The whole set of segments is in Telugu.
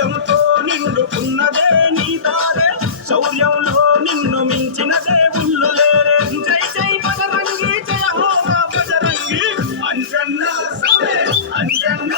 ధైర్యంతో నిండుకున్నదే నీ దారే శౌర్యంలో నిన్ను మించిన దేవుళ్ళు లేరే జై జై బజరంగి జయ హో బజరంగి అంజన్న సమే అంజన్న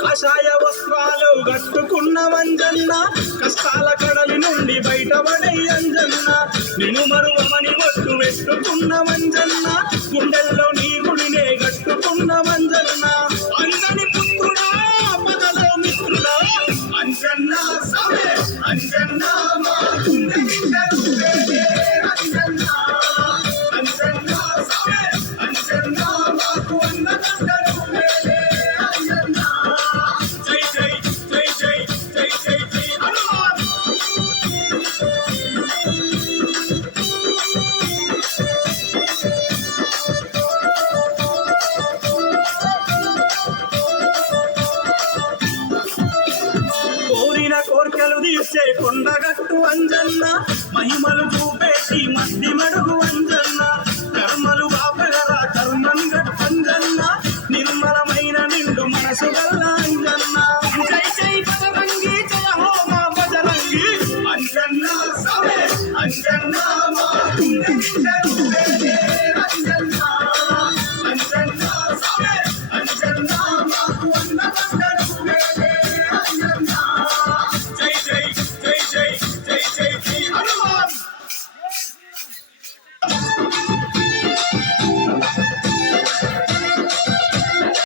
కాషాయ వస్త్రాలు కట్టుకున్న అంజన్న కష్టాల కడలి నుండి బయటపడే అంజన్న నిన్ను మరువమని ఒట్టు పెట్టుకున్న అంజన్న గుండెల్లో నీ గుడినే కట్టుకున్న అంజన్న అంజని పుత్రుడా పదలో మిత్రుడా అంజన్న సమే అంజన్న మా గుండె అంజన్న అంజన్న సమే అంజన్న మాకు అన్నదండ కోర్కెలు తీర్చే కొండగట్టు అంజన్న మహిమలు చూపేసి మధ్య మడుగు అంజన్న